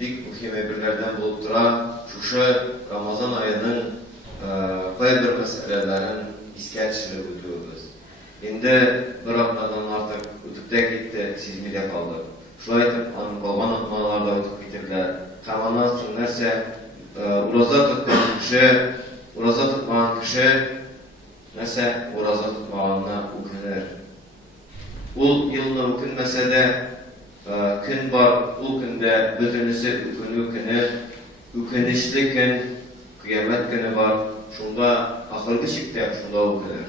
bik muhim emirlerden bulup dura, şuşu Ramazan ayının kayber meselelerin iskelçili ödüyoruz. Şimdi bir haftadan artık ötüp de gitti, sizmide kaldı. Şulay etip, kalgan atmalarda ötüp gitirdiler. Kamandan sonra nerse, uraza tutmayan kişi, nerse uraza tutmağına ökünür. Ul yılını ökünmese de, gün var, ul günde bütünüsü ökünür. Ökünüşlü gün, kıyamet günü var. Şunda ahırgı şıkta, şunda ökünür.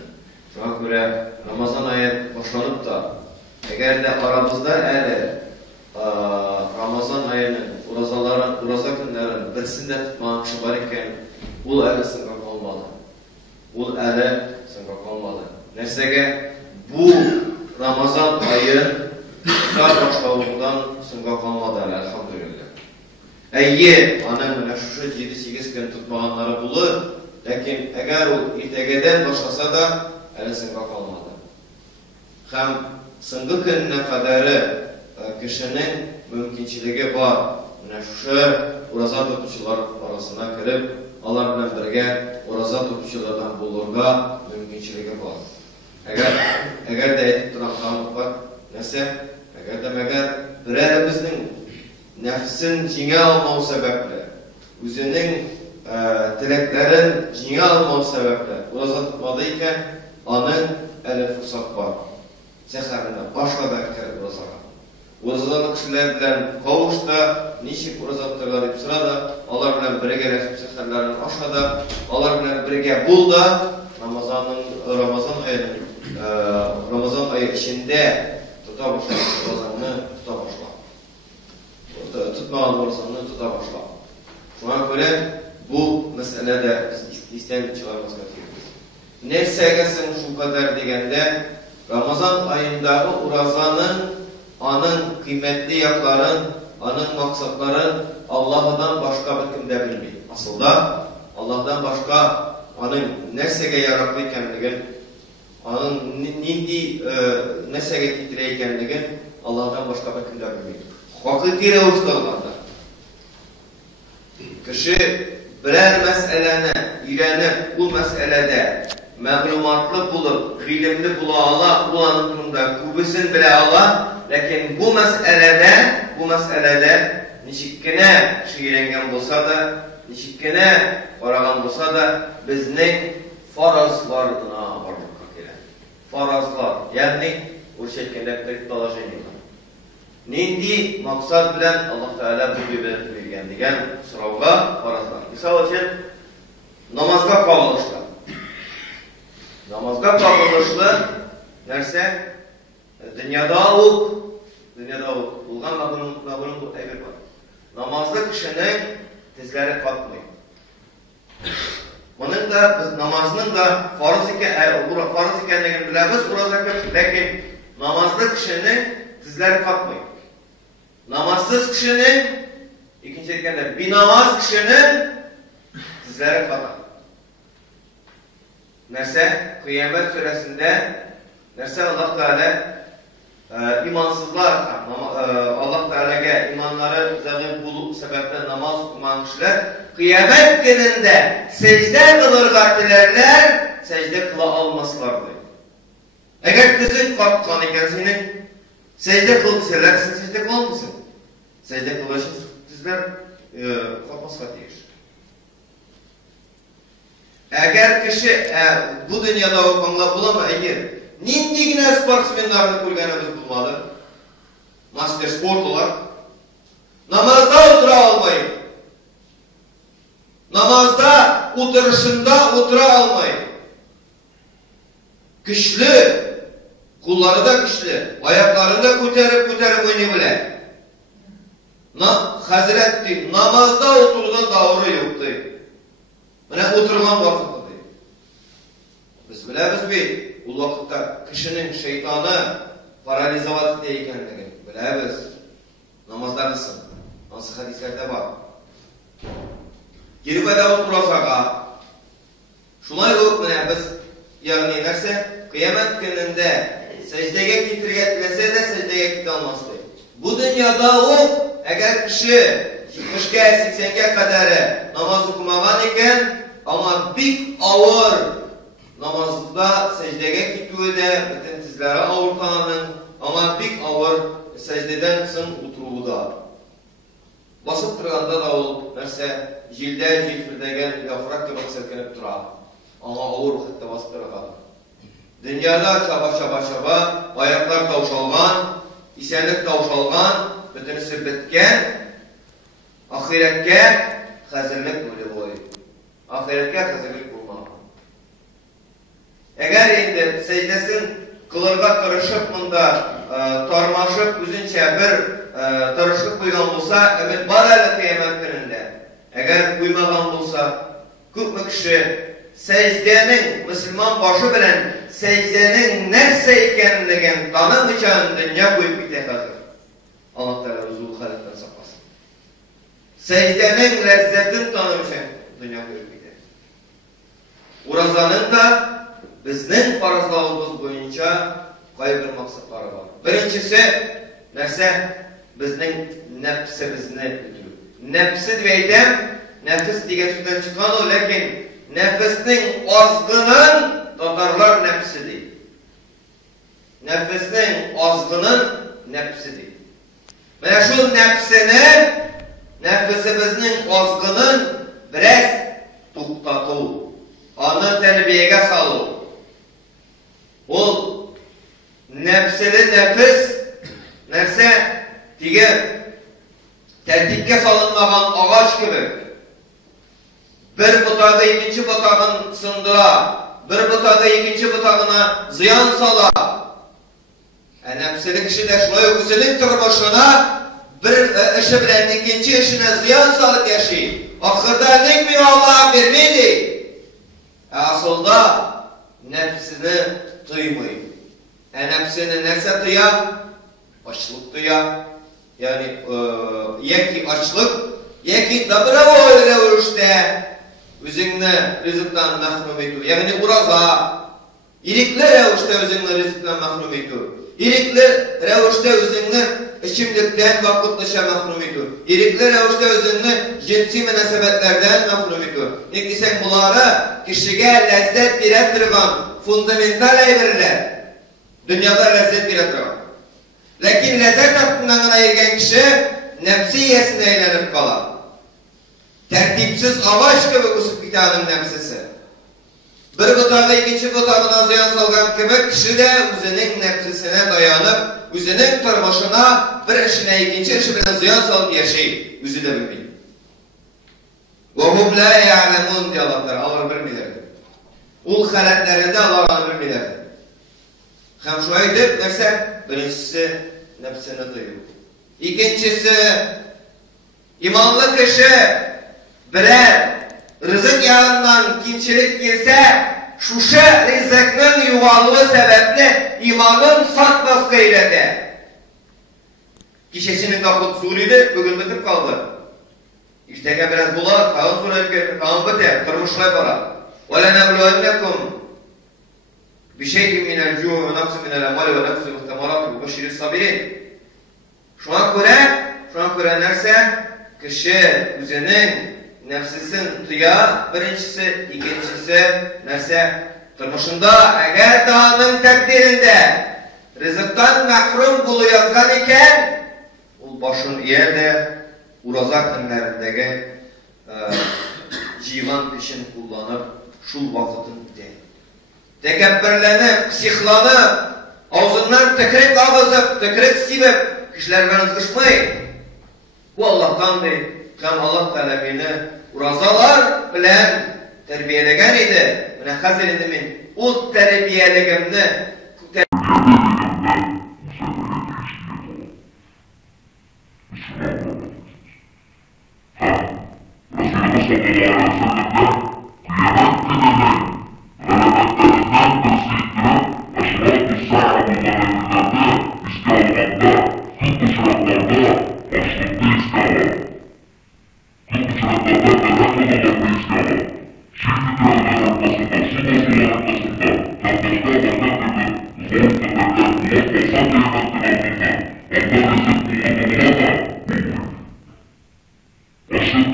Şuna göre Ramazan ayı başlanıp da, eğer de aramızda Ramazan ayının, uraza günlerin birisinde tutmayan kişi var iken, ul eli sıngak olmalı. Ul eli sıngak olmalı. Nesege bu Ramazan ayı tutar başlavundan sıngak olmadı elhamdülillah. Eyye, anın şu 7-8 gün tutmayanları bulur, lakin eğer o irtegeden başlasa da eli sıngak olmadı. Hem sıngı gününe kadarı kişinin mümkünçiliği var. Şu uraza tutucular arasına girip, Allah bilen birge uraza tutuculardan bulurga mümkünçiliği var. Eğer de edip duran kanun var, neyse, eğer bireyimizin nefsin cine almağı sebeple, özünün dileklerin cine almağı sebeple uraza tutmadıyken, anın eli fırsat var. Seherinde başka bir kere urazaga. Urazalı kişiler bilen kavuşta, nişik urazatırlar deyip sırada, Allah bilen birge resim seherlerin aşağıda, Allah bilen birge bulda, Ramazan ayı içinde tuta başla, urazanını tuta başla. Tutmağın urazanını tuta başla. Şuna göre bu meselede isteyen çıkarmaz gerekiyor. Ne sevgesin şu kadar degende, Ramazan ayındaki urazanın, anın kıymetli yakların, anın maksatların Allah'dan başka bir kimde bilmeyin. Aslında Allah'tan başka anın nesege yaraklı ikenligin, anın nindi nesege titire ikenligin Allah'tan başka bir kimde bilmeyin. Hakiki revuşta olanda. Kişi birer meselene ilenip bu meselede məlumatlı bulup, ilimli bulağala, bulanın durumda kubisin bile ala, lakin bu meselede nişikkine şiirengen bolsa da, nişikkine oragan bolsa da, bizning farazlarına varlıkka kelen. Farazlar, yani o şekilde предположениялар. Nindi maksat bilen Allah Teala bu gibi bilgen degen soravga farazlar. Misal için namazga kavuşlar. Namazga kavuşlar nerse dünyada bulgan mağlum bu emir var. Namazda kişinin dizleri kalkmıyor. Bunun da biz namazının da farz ikenligini bilemiz, lakin namazda kişinin dizleri kalkmıyor. Namazsız kişinin, ikinci etkende bir namaz kişinin dizleri kalkar. Nerse Kıyamet Suresinde nerse Allah Teala imansızlar Allah Teala'ya imanları üzerine bulup sebeple namaz okuman kişiler kıyamet gününde secde kılırlar dilerler, secde kıla almasılar diyor. Eğer kızın kalkan iken senin secde kıl deseler, sen secde kıl mısın? Secde kılaşın sizler kalkmaz katıyır. Eğer kişi bu dünyada okanla bulamayır, nindigine sportsmenlerini kurganımız bulmalı. Master sport olarak. Namazda otura almayın. Namazda oturuşunda otura almayın. Güçlü, kulları da güçlü, ayaklarını da küterip oynayı bile. Hazreti namazda oturduğunda doğru yoktu. Buna oturman vakıflı. Biz biliriz bir, bu vakitte kişinin şeytanı paralizavat edenligini biliriz. Namazlarısın. Nasıl hadislerde var. Girip edavuz urazaga. Şunay olup biz, yani nerse kıyamet gününde secdeye getirgetlese de secdeye gitmezdi. Bu dünyada o, eğer kişi 70-80'ge kadar namaz okumagan eken, ama bik ağır namazda secdege gittiği de bütün tizlere ağırtananın, ama bik ağır secdeden sın oturuğu da. Basıp durganda da ol, nerse jilde jilfirdegen yaprak gibi serkenip dura. Ama ağır vakitte basıp durganda. Dünyada şaba, ayaklar tavşalgan, isenlik tavşalgan, bütünü sürbetken, ahiretke hazırlık böyle boyu. Ahiretke hazırlık bulmalı. Eğer indi secdesin kılırga tırışıp bunda tarmaşıp üzünçe bir tırışık duygan olsa, evet baralı kıyamet gününde. Eğer duymagan olsa, köpmü kişi secdenin, Müslüman başı bilen secdenin nerse ekenliğin tanımayacağın dünya koyup bitek hazır. Allah Teala huzuru halikten saklasın. Secdenin lezzetini tanımayacağın dünya koyup bitek. Urazanın da bizning farzlarimiz boyunca qay bir maqsadlari var. Birincisi, nerse bizning nefsimizni bitiruv. Nefsi deydim, nefis degan so'zdan chiqqan o, lekin nefisning ozg'inin Tatarlar nefsi değil. Nefisning ozg'inin nefsi değil. Mana şu nefsini, nefisimizning ozg'inin biraz to'xtatuv, onu terbiyeye saluv. Ol nefsili nefis nerse tige tertipke salınmagan ağaç gibi bir butağı ikinci butağın sındıra, bir butağı ikinci butağına ziyan sala. Nefsili kişi de şulay özünün turmuşuna bir işi bilen ikinci işine ziyan salıp yaşayır. Ahırda ne bir Allah'a vermeydi. Aslında nefsini duymayı. Nefsini nerse duyar? Açlık duyar. Yani yeki açlık, yeki dabra öyle uruşta özünü rızıktan mahrum ediyor. Yani uraza, irikli revuşta özünü rızıktan mahrum ediyor. İrikli revuşta özünü içimlikten vakıtlaşa mahrum ediyor. İrikli revuşta özünü cinsi münasebetlerden mahrum ediyor. Nikisen bunları kişiye lezzet birettirgan fundamental ayırırlar. Dünyada lezzet birettirgan. Lakin lezzet hakkından ayırgan kişi nefsiyesine eğlenip kalar. Tertipsiz avaş gibi kusup gitanın nefsisi. Bir butağı ikinci butağına ziyan salgan gibi kişi de özünün nefsisine dayanıp, özünün turmuşuna bir işine ikinci işi bilen ziyan salıp yaşayıp, özü de bilmeyin. وَهُمْ لَا يَعْلَمُونَ diye Allah'lar, Allah bilmelerdi. Ul haletlerinde Allah'ını bilmelerdi. Hem şu ayıdır, nefse, birincisi nefsini duyuyor. İkincisi, imanlı kişi birer rızık yağından kinçilik girse, şuşa rızıkının yuvalığı sebeple imanın satmaz gayrede. Kişisinin kapıt suriydi, bugün bitip kaldı. İşte biraz bular, kağın sonra etkilir, kağın biter, kırmışlar para. وَلَنَبْلُوَنَّكُمْ بِشَيْءٍ مِنَ الْجُوعِ وَنَقْسٍ مِنَ الْاَمْوَالِ وَنَقْسٍ مُحْتَمَرَاتِ وَبَشِّرِ الصَّابِرِينَ. Şuna göre nerse kişi özünün nefsisin tuya, birincisi, ikincisi nerse turmuşunda eğer Dağ'ın takdirinde rızıktan mahrum bulu yazgan iken o başın yerde urazak günlerindeki civan peşini kullanıp şul vakitin de tekebbürlenip, psihlanıp ağzından tükürük avızıp, tükürük sibip kişiler beni kışmayın. Bu Allah'tan değil. Hem Allah talebini urazalar bilen terbiyelegen idi. Buna hazır edimin. O terbiyelegemini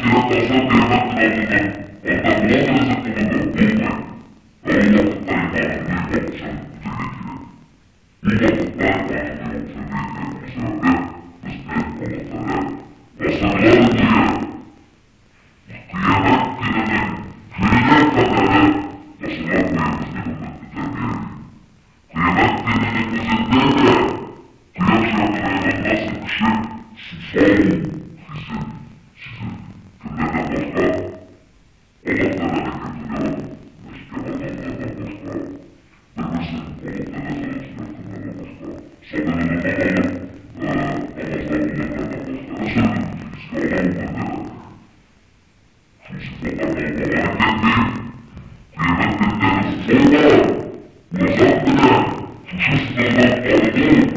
Nosotros, sus